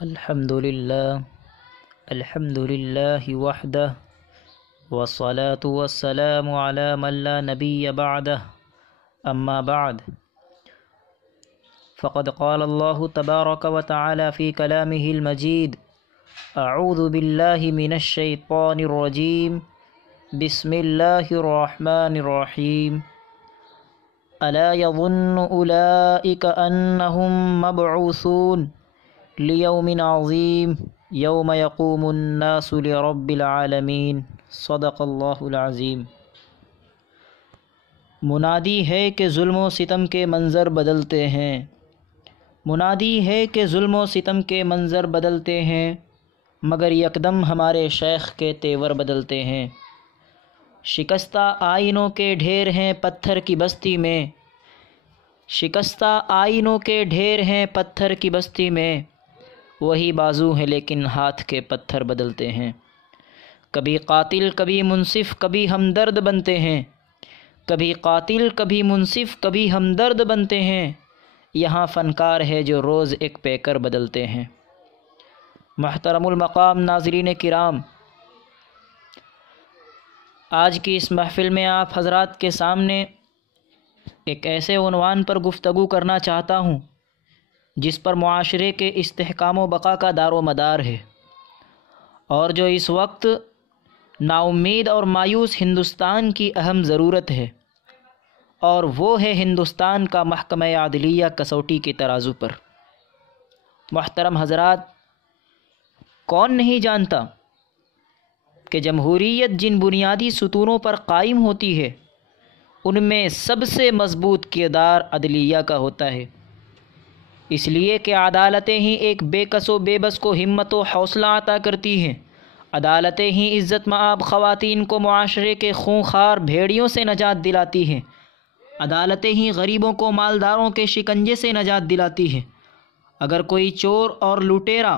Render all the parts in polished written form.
الحمد لله وحده والصلاة والسلام على من لا نبي بعده أما بعد فقد قال الله تبارك وتعالى في كلامه المجيد أعوذ بالله من الشيطان الرجيم بسم الله الرحمن الرحيم ألا يظن أولئك أنهم مبعوثون لیوم عظیم یوم یقوم الناس لرب العالمین صدق اللہ العظیم۔ منادی ہے کہ ظلم و ستم کے منظر بدلتے ہیں، منادی ہے کہ ظلم و ستم کے منظر بدلتے ہیں، مگر یکدم ہمارے شیخ کے تیور بدلتے ہیں۔ شکستہ آئینوں کے ڈھیر ہیں پتھر کی بستی میں، شکستہ آئینوں کے ڈھیر ہیں پتھر کی بستی میں، وہی بازو ہیں لیکن ہاتھ کے پتھر بدلتے ہیں۔ کبھی قاتل کبھی منصف کبھی ہمدرد بنتے ہیں، کبھی قاتل کبھی منصف کبھی ہمدرد بنتے ہیں، یہاں فنکار ہے جو روز ایک پیکر بدلتے ہیں۔ محترم المقام ناظرین کرام، آج کی اس محفل میں آپ حضرات کے سامنے ایک ایسے عنوان پر گفتگو کرنا چاہتا ہوں جس پر معاشرے کے استحکام و بقا کا دار و مدار ہے، اور جو اس وقت نا امید اور مایوس ہندوستان کی اہم ضرورت ہے، اور وہ ہے ہندوستان کا محکمہ عدلیہ کسوٹی کے ترازو پر۔ محترم حضرات، کون نہیں جانتا کہ جمہوریت جن بنیادی ستونوں پر قائم ہوتی ہے ان میں سب سے مضبوط کردار عدلیہ کا ہوتا ہے، اس لیے کہ عدالتیں ہی ایک بے کس و بے بس کو ہمت و حوصلہ عطا کرتی ہیں، عدالتیں ہی عزت مآب خواتین کو معاشرے کے خونخوار بھیڑیوں سے نجات دلاتی ہیں، عدالتیں ہی غریبوں کو مالداروں کے شکنجے سے نجات دلاتی ہیں۔ اگر کوئی چور اور لٹیرا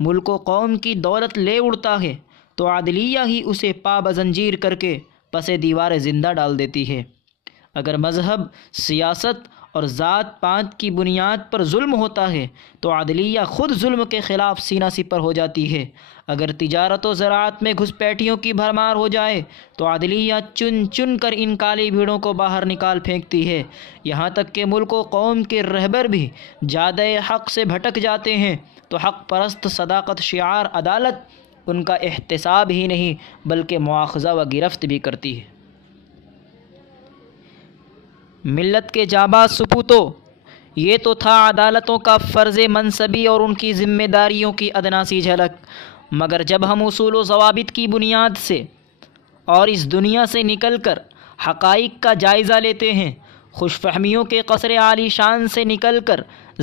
ملک و قوم کی دولت لے اڑتا ہے تو عدلیہ ہی اسے پا بزنجیر کر کے پس دیوار زندہ ڈال دیتی ہے۔ اگر مذہب، سیاست اور ذات پات کی بنیاد پر ظلم ہوتا ہے تو عدلیہ خود ظلم کے خلاف سینہ سپر ہو جاتی ہے۔ اگر تجارت و زراعت میں گھسپیٹیوں کی بھرمار ہو جائے تو عدلیہ چن چن کر ان کالی بھیڑوں کو باہر نکال پھینکتی ہے۔ یہاں تک کہ ملک و قوم کے رہبر بھی جادہ حق سے بھٹک جاتے ہیں تو حق پرست صداقت شعار عدالت ان کا احتساب ہی نہیں بلکہ مواخذہ و گرفت بھی کرتی ہے۔ ملت کے جانباز سپوتوں، یہ تو تھا عدالتوں کا فرض منصبی اور ان کی ذمہ داریوں کی ادنا سی جھلک، مگر جب ہم اصول و ضوابط کی بنیاد سے اور اس دنیا سے نکل کر حقائق کا جائزہ لیتے ہیں، خوش فہمیوں کے قصر عالی شان سے نکل کر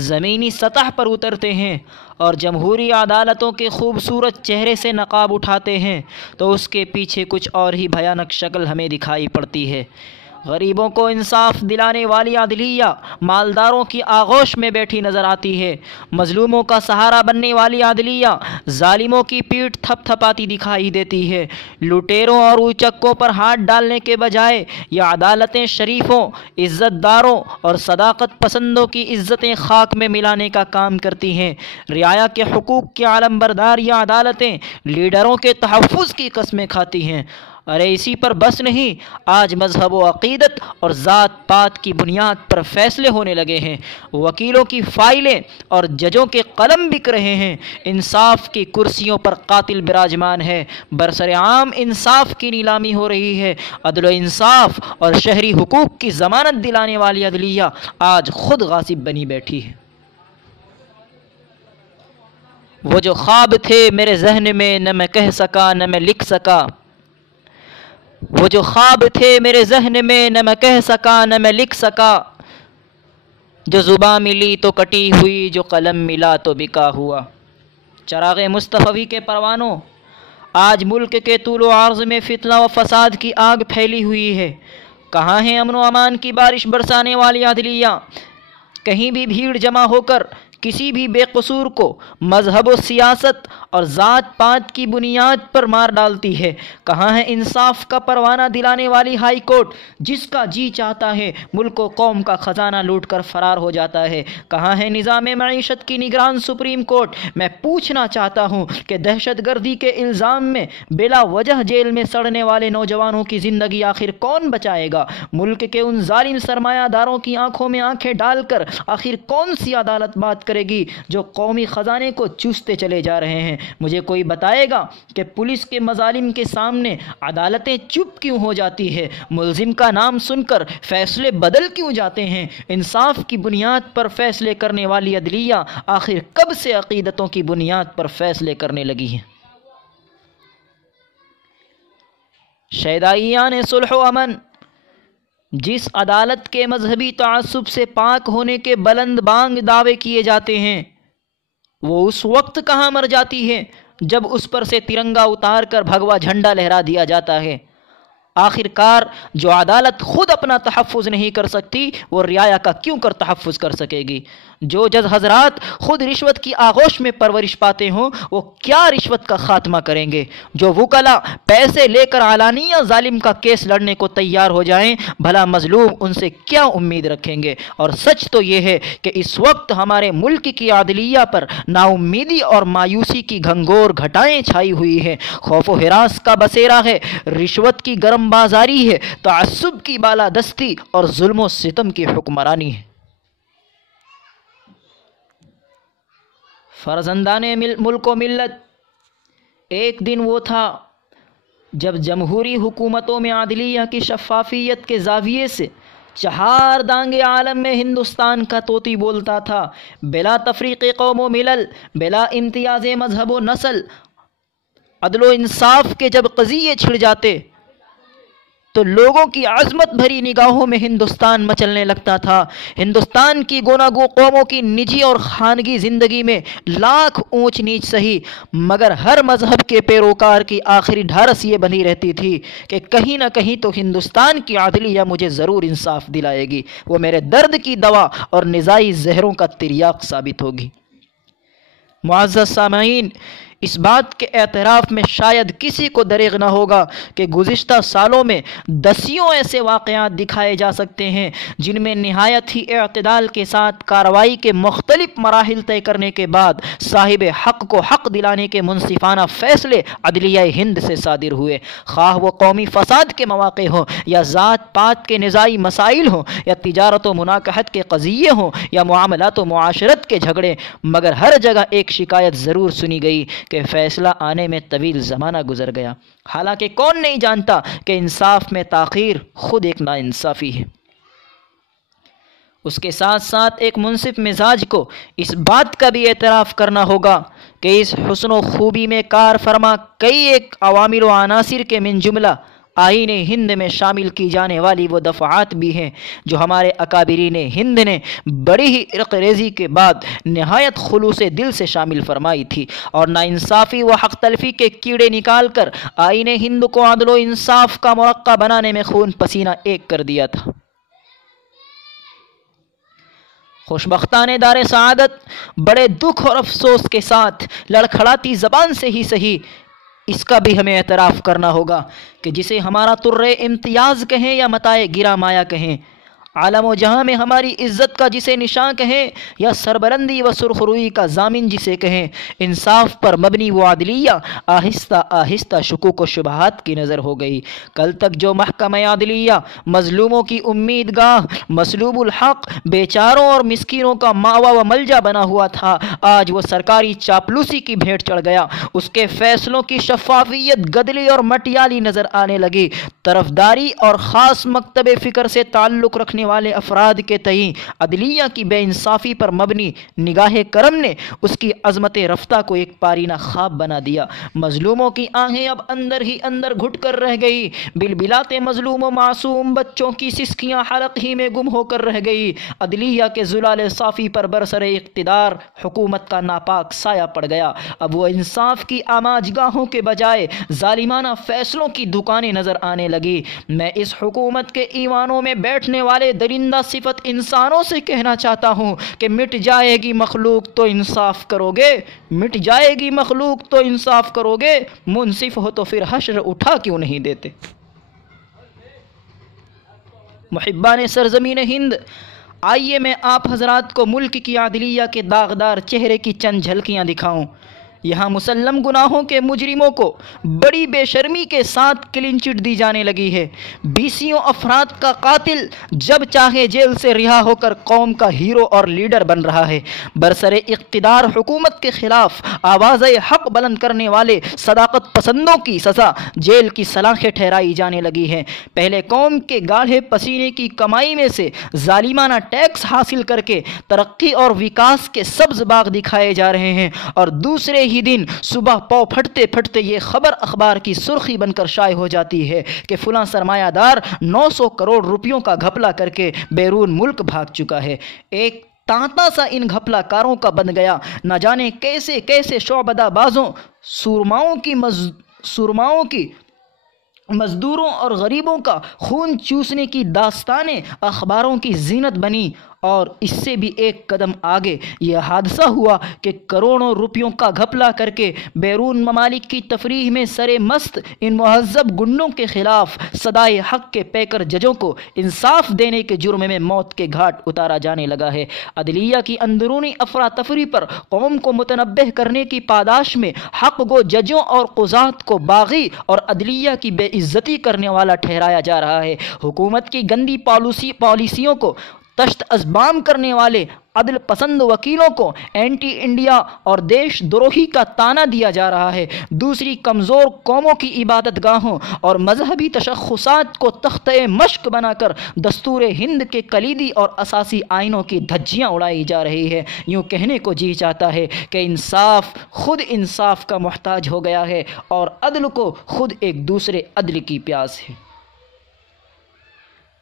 زمینی سطح پر اترتے ہیں اور جمہوری عدالتوں کے خوبصورت چہرے سے نقاب اٹھاتے ہیں تو اس کے پیچھے کچھ اور ہی بھیانک شکل ہمیں دکھائی پڑتی ہے۔ غریبوں کو انصاف دلانے والی عدلیہ مالداروں کی آغوش میں بیٹھی نظر آتی ہے، مظلوموں کا سہارا بننے والی عدلیہ ظالموں کی پیٹھ تھپ تھپاتی دکھائی دیتی ہے۔ لٹیروں اور اوچکوں پر ہاتھ ڈالنے کے بجائے یہ عدالتیں شریفوں، عزت داروں اور صداقت پسندوں کی عزتیں خاک میں ملانے کا کام کرتی ہیں۔ رعایا کے حقوق کی علم بردار یہ عدالتیں لیڈروں کے تحفظ کی قسمیں کھاتی ہیں۔ ارے اسی پر بس نہیں، آج مذہب و عقیدت اور ذات پات کی بنیاد پر فیصلے ہونے لگے ہیں، وکیلوں کی فائلیں اور ججوں کے قلم بک رہے ہیں، انصاف کی کرسیوں پر قاتل براجمان ہے، برسر عام انصاف کی نیلامی ہو رہی ہے، عدل و انصاف اور شہری حقوق کی ضمانت دلانے والی عدلیہ آج خود غاصب بنی بیٹھی ہے۔ وہ جو خواب تھے میرے ذہن میں نہ میں کہہ سکا نہ میں لکھ سکا، وہ جو خواب تھے میرے ذہن میں نہ میں کہہ سکا نہ میں لکھ سکا، جو زباں ملی تو کٹی ہوئی جو قلم ملا تو بکا ہوا۔ چراغ مصطفی کے پروانوں، آج ملک کے طول و عرض میں فتنہ و فساد کی آگ پھیلی ہوئی ہے۔ کہاں ہے امن و امان کی بارش برسانے والی عدلیہ؟ کہیں بھی بھیڑ جمع ہو کر کسی بھی بے قصور کو مذہب و سیاست اور ذات پات کی بنیاد پر مار ڈالتی ہے؟ کہاں ہے انصاف کا پروانہ دلانے والی ہائی کورٹ جس کا جی چاہتا ہے ملک و قوم کا خزانہ لوٹ کر فرار ہو جاتا ہے؟ کہاں ہے نظام معیشت کی نگران سپریم کورٹ؟ میں پوچھنا چاہتا ہوں کہ دہشت گردی کے الزام میں بلا وجہ جیل میں سڑنے والے نوجوانوں کی زندگی آخر کون بچائے گا؟ ملک کے ان ظالم سرمایہ داروں کی آنکھوں میں آنکھیں ڈال کر آخر کون سی عدالت بات کرے گی جو قومی خزانے کو چوستے چلے جا رہے ہیں؟ مجھے کوئی بتائے گا کہ پولیس کے مظالم کے سامنے عدالتیں چپ کیوں ہو جاتی ہے؟ ملزم کا نام سن کر فیصلے بدل کیوں جاتے ہیں؟ انصاف کی بنیاد پر فیصلے کرنے والی عدلیہ آخر کب سے عقیدتوں کی بنیاد پر فیصلے کرنے لگی ہے؟ شیدائیان صلح و امن جس عدالت کے مذہبی تعصب سے پاک ہونے کے بلند بانگ دعوے کیے جاتے ہیں، وہ اس وقت کہاں مر جاتی ہے جب اس پر سے ترنگا اتار کر بھگوا جھنڈا لہرا دیا جاتا ہے؟ آخر کار جو عدالت خود اپنا تحفظ نہیں کر سکتی وہ رعایا کا کیوں کر تحفظ کر سکے گی؟ جو جج حضرات خود رشوت کی آغوش میں پرورش پاتے ہوں وہ کیا رشوت کا خاتمہ کریں گے؟ جو وکلا پیسے لے کر علانیہ ظالم کا کیس لڑنے کو تیار ہو جائیں، بھلا مظلوم ان سے کیا امید رکھیں گے؟ اور سچ تو یہ ہے کہ اس وقت ہمارے ملک کی عدلیہ پر نا امیدی اور مایوسی کی گھنگور گھٹائیں چھائی ہوئی ہیں، خوف و ہراس کا بسیرا ہے، رشوت کی گرم بازاری ہے، تعصب کی بالادستی اور ظلم و ستم کی حکمرانی ہے۔ فرزندان ملک و ملت، ایک دن وہ تھا جب جمہوری حکومتوں میں عدلیہ کی شفافیت کے زاویے سے چہار دانگ عالم میں ہندوستان کا طوطی بولتا تھا، بلا تفریق قوم و ملل، بلا امتیاز مذہب و نسل۔ عدل و انصاف کے جب قضیے چھڑ جاتے تو لوگوں کی عظمت بھری نگاہوں میں ہندوستان مچلنے لگتا تھا۔ ہندوستان کی گوناگو قوموں کی نجی اور خانگی زندگی میں لاکھ اونچ نیچ سہی، مگر ہر مذہب کے پیروکار کی آخری ڈھارس یہ بندھی رہتی تھی کہ کہیں نہ کہیں تو ہندوستان کی عدلیہ مجھے ضرور انصاف دلائے گی، وہ میرے درد کی دوا اور نزاعی زہروں کا تریاق ثابت ہوگی۔ معزز سامعین، اس بات کے اعتراف میں شاید کسی کو دریغ نہ ہوگا کہ گزشتہ سالوں میں دسیوں ایسے واقعات دکھائے جا سکتے ہیں جن میں نہایت ہی اعتدال کے ساتھ کارروائی کے مختلف مراحل طے کرنے کے بعد صاحب حق کو حق دلانے کے منصفانہ فیصلے عدلیہ ہند سے صادر ہوئے، خواہ وہ قومی فساد کے مواقع ہوں یا ذات پات کے نزاعی مسائل ہوں یا تجارت و مناکحت کے قضیے ہوں یا معاملات و معاشرت کے جھگڑے، مگر ہر جگہ ایک شکایت ضرور سنی گئی کہ فیصلہ آنے میں طویل زمانہ گزر گیا، حالانکہ کون نہیں جانتا کہ انصاف میں تاخیر خود ایک ناانصافی ہے۔ اس کے ساتھ ساتھ ایک منصف مزاج کو اس بات کا بھی اعتراف کرنا ہوگا کہ اس حسن و خوبی میں کار فرما کئی ایک عوامل و عناصر کے من جملہ آئین ہند میں شامل کی جانے والی وہ دفعات بھی ہیں جو ہمارے اکابرین ہند نے بڑی ہی عرق ریزی کے بعد نہایت خلوص دل سے شامل فرمائی تھی، اور ناانصافی و حق تلفی کے کیڑے نکال کر آئین ہند کو عدل و انصاف کا مرقع بنانے میں خون پسینہ ایک کر دیا تھا۔ خوشبختان دار سعادت بڑے دکھ اور افسوس کے ساتھ لڑکھڑاتی زبان سے ہی صحیح اس کا بھی ہمیں اعتراف کرنا ہوگا کہ جسے ہمارا ترے امتیاز کہیں یا متاع گرا مایا کہیں، عالم و جہاں میں ہماری عزت کا جسے نشاں کہیں یا سربلندی و سرخروئی کا ضامن جسے کہیں، انصاف پر مبنی وہ عدلیہ آہستہ آہستہ شکوک و شبہات کی نظر ہو گئی۔ کل تک جو محکمہ عدلیہ مظلوموں کی امید گاہ، مسلوب الحق، بیچاروں اور مسکینوں کا ماوا و ملجا بنا ہوا تھا، آج وہ سرکاری چاپلوسی کی بھیٹ چڑھ گیا۔ اس کے فیصلوں کی شفافیت گدلی اور مٹیالی نظر آنے لگی۔ طرفداری اور خاص مکتب فکر سے تعلق رکھنے والے افراد کے تئیں عدلیہ کی بے انصافی پر مبنی نگاہ کرم نے اس کی عظمت رفتہ کو ایک پارینہ خواب بنا دیا۔ مظلوموں کی آہیں اب اندر ہی اندر گھٹ کر رہ گئی، بلبلاتے مظلوم و معصوم بچوں کی سسکیاں حلق ہی میں گم ہو کر رہ گئی۔ عدلیہ کے زلال صافی پر برسر اقتدار حکومت کا ناپاک سایہ پڑ گیا۔ اب وہ انصاف کی آماج گاہوں کے بجائے ظالمانہ فیصلوں کی دکانیں نظر آنے لگی۔ میں اس حکومت کے ایوانوں میں بیٹھنے والے والے درندہ صفت انسانوں سے کہنا چاہتا ہوں کہ مٹ جائے گی مخلوق تو انصاف کرو گے، مٹ جائے گی مخلوق تو انصاف کرو گے، منصف ہو تو پھر حشر اٹھا کیوں نہیں دیتے۔ محبان سرزمین ہند، آئیے میں آپ حضرات کو ملک کی عدلیہ کے داغدار چہرے کی چند جھلکیاں دکھاؤں۔ یہاں مسلم گناہوں کے مجرموں کو بڑی بے شرمی کے ساتھ کلین چٹ دی جانے لگی ہے۔ بیسیوں افراد کا قاتل جب چاہے جیل سے رہا ہو کر قوم کا ہیرو اور لیڈر بن رہا ہے۔ برسر اقتدار حکومت کے خلاف آواز حق بلند کرنے والے صداقت پسندوں کی سزا جیل کی سلاخیں ٹھہرائی جانے لگی ہے۔ پہلے قوم کے گاڑھے پسینے کی کمائی میں سے ظالمانہ ٹیکس حاصل کر کے ترقی اور وکاس کے سبز باغ دکھائے جا رہے ہیں، اور دوسرے ہی دن صبح پاؤ پھٹتے پھٹتے یہ خبر اخبار کی سرخی بن کر شائع ہو جاتی ہے کہ فلاں سرمایہ دار 900 کروڑ روپیوں کا گھپلہ کر کے بیرون ملک بھاگ چکا ہے۔ ایک تانتا سا ان گھپلا کاروں کا بن گیا، نہ جانے کیسے کیسے شعبدہ بازوں، سورماؤں کی مزدوروں اور غریبوں کا خون چوسنے کی داستانیں اخباروں کی زینت بنی۔ اور اس سے بھی ایک قدم آگے یہ حادثہ ہوا کہ کروڑوں روپیوں کا گھپلا کر کے بیرون ممالک کی تفریح میں سرے مست ان مہذب گنڈوں کے خلاف صدائے حق کے پیکر ججوں کو انصاف دینے کے جرم میں موت کے گھاٹ اتارا جانے لگا ہے۔ عدلیہ کی اندرونی افراتفری پر قوم کو متنبہ کرنے کی پاداش میں حق گو ججوں اور قضات کو باغی اور عدلیہ کی بے عزتی کرنے والا ٹھہرایا جا رہا ہے۔ حکومت کی گندی پالیسیوں کو تشت ازبام کرنے والے عدل پسند وکیلوں کو اینٹی انڈیا اور دیش دروہی کا طعنہ دیا جا رہا ہے۔ دوسری کمزور قوموں کی عبادت گاہوں اور مذہبی تشخصات کو تختہ مشق بنا کر دستور ہند کے کلیدی اور اساسی آئینوں کی دھجیاں اڑائی جا رہی ہے۔ یوں کہنے کو جی چاہتا ہے کہ انصاف خود انصاف کا محتاج ہو گیا ہے، اور عدل کو خود ایک دوسرے عدل کی پیاس ہے۔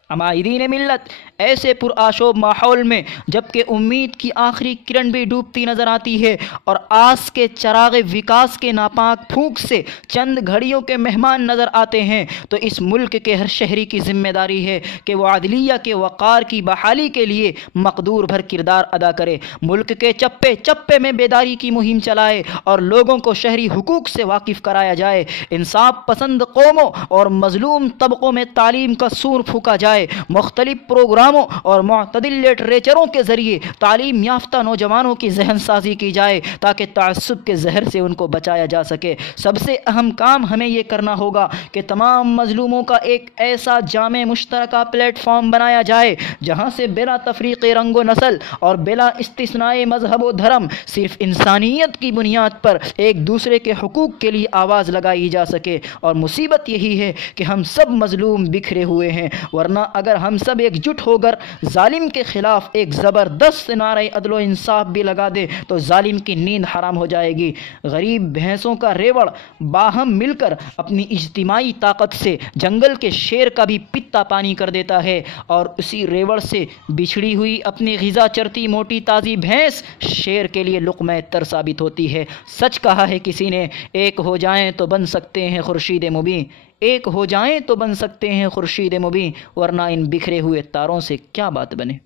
عمائدین ملت ایسے پرآشوب ماحول میں جبکہ امید کی آخری کرن بھی ڈوبتی نظر آتی ہے اور آس کے چراغ وکاس کے ناپاک پھونک سے چند گھڑیوں کے مہمان نظر آتے ہیں، تو اس ملک کے ہر شہری کی ذمہ داری ہے کہ وہ عدلیہ کے وقار کی بحالی کے لیے مقدور بھر کردار ادا کرے، ملک کے چپے چپے میں بیداری کی مہم چلائے اور لوگوں کو شہری حقوق سے واقف کرایا جائے، انصاف پسند قوموں اور مظلوم طبقوں میں تعلیم کا سور پھونکا جائے، مختلف پروگراموں اور معتدل لٹریچروں کے ذریعے تعلیم یافتہ نوجوانوں کی ذہن سازی کی جائے تاکہ تعصب کے زہر سے ان کو بچایا جا سکے۔ سب سے اہم کام ہمیں یہ کرنا ہوگا کہ تمام مظلوموں کا ایک ایسا جامع مشترکہ پلیٹ فارم بنایا جائے جہاں سے بلا تفریق رنگ و نسل اور بلا استثناء مذہب و دھرم صرف انسانیت کی بنیاد پر ایک دوسرے کے حقوق کے لیے آواز لگائی جا سکے۔ اور مصیبت یہی ہے کہ ہم سب مظلوم بکھرے ہوئے ہیں، ورنہ اگر ہم سب ایک جٹ ہو کر ظالم کے خلاف ایک زبردست نعرہ عدل و انصاف بھی لگا دے تو ظالم کی نیند حرام ہو جائے گی۔ غریب بھینسوں کا ریوڑ باہم مل کر اپنی اجتماعی طاقت سے جنگل کے شیر کا بھی پتا پانی کر دیتا ہے، اور اسی ریوڑ سے بچھڑی ہوئی اپنی غذا چرتی موٹی تازی بھینس شیر کے لیے لقمہ تر ثابت ہوتی ہے۔ سچ کہا ہے کسی نے، ایک ہو جائیں تو بن سکتے ہیں خورشید مبیں، ایک ہو جائیں تو بن سکتے ہیں خورشید مبیں، ورنہ ان بکھرے ہوئے تاروں سے کیا بات بنے۔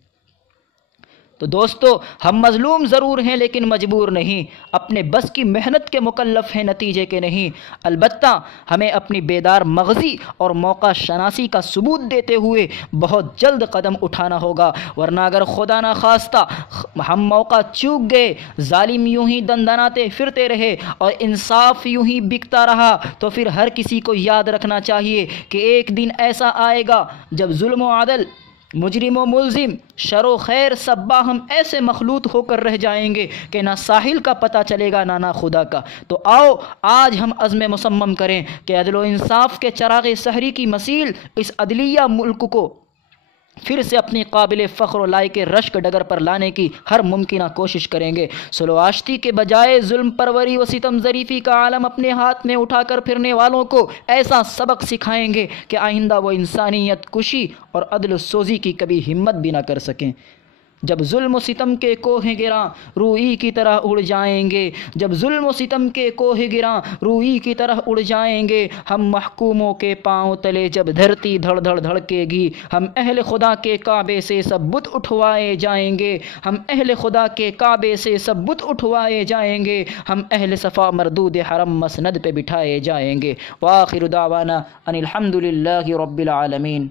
تو دوستو، ہم مظلوم ضرور ہیں لیکن مجبور نہیں، اپنے بس کی محنت کے مکلف ہیں نتیجے کے نہیں۔ البتہ ہمیں اپنی بیدار مغزی اور موقع شناسی کا ثبوت دیتے ہوئے بہت جلد قدم اٹھانا ہوگا، ورنہ اگر خدا نہ خواستہ ہم موقع چوک گئے، ظالم یوں ہی دندناتے پھرتے رہے اور انصاف یوں ہی بکتا رہا، تو پھر ہر کسی کو یاد رکھنا چاہیے کہ ایک دن ایسا آئے گا جب ظلم و عدل، مجرم و ملزم، شر و خیر سب باہم ایسے مخلوط ہو کر رہ جائیں گے کہ نہ ساحل کا پتہ چلے گا نہ خدا کا۔ تو آؤ آج ہم عزم مصمم کریں کہ عدل و انصاف کے چراغ سحری کی مسیل اس عدلیہ ملک کو پھر سے اپنی قابل فخر و لائق رشک ڈگر پر لانے کی ہر ممکنہ کوشش کریں گے۔ سلو آشتی کے بجائے ظلم پروری و ستم ظریفی کا عالم اپنے ہاتھ میں اٹھا کر پھرنے والوں کو ایسا سبق سکھائیں گے کہ آئندہ وہ انسانیت کشی اور عدل سوزی کی کبھی ہمت بھی نہ کر سکیں۔ جب ظلم و ستم کے کوہ گراں روئی کی طرح اڑ جائیں گے، جب ظلم و ستم کے کوہ گراں روئی کی طرح اڑ جائیں گے، ہم محکوموں کے پاؤں تلے جب دھرتی دھڑ دھڑ دھڑکے گی، ہم اہل خدا کے کعبے سے سب بت اٹھوائے جائیں گے، ہم اہل خدا کے کعبے سے سب بت اٹھوائے جائیں گے، ہم اہل صفا مردود حرم مسند پہ بٹھائے جائیں گے۔ وآخر دعوانا ان الحمد للہ رب العالمین۔